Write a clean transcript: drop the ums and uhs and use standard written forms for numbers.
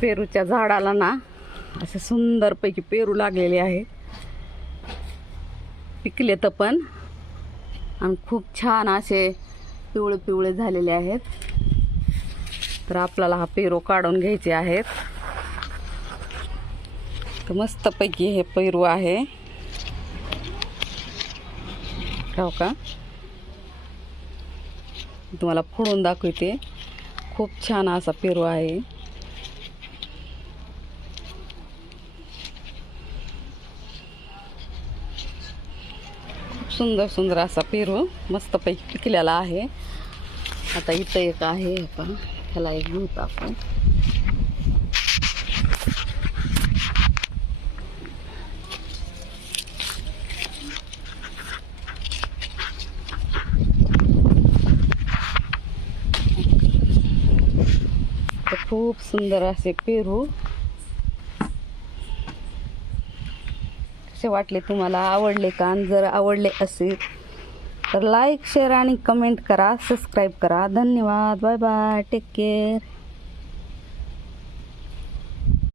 पेरूच्या झाडाला ना असे सुंदरपैकी पेरू लागलेले आहेत, पिकले तर पण, आणि खूप छान असे पिवळे पिवळे झालेले आहेत. तर आपल्याला हा पेरू काढून घ्यायचे आहेत. तर मस्तपैकी हे पेरू आहे हो का, तुम्हाला फोडून दाखवते. खूप छान असा पेरू आहे. खूप सुंदर सुंदर असा पेरू मस्तपैकी पिकलेला आहे. आता इथं एक आहे आपण, ह्याला एक घेऊत आपण. तर खूप सुंदर असे पेरू. कसे वाटले तुम्हाला, आवडले का? जर आवडले असेल तर लाईक शेअर आणि कमेंट करा, सबस्क्राईब करा. धन्यवाद. Bye bye. Take care.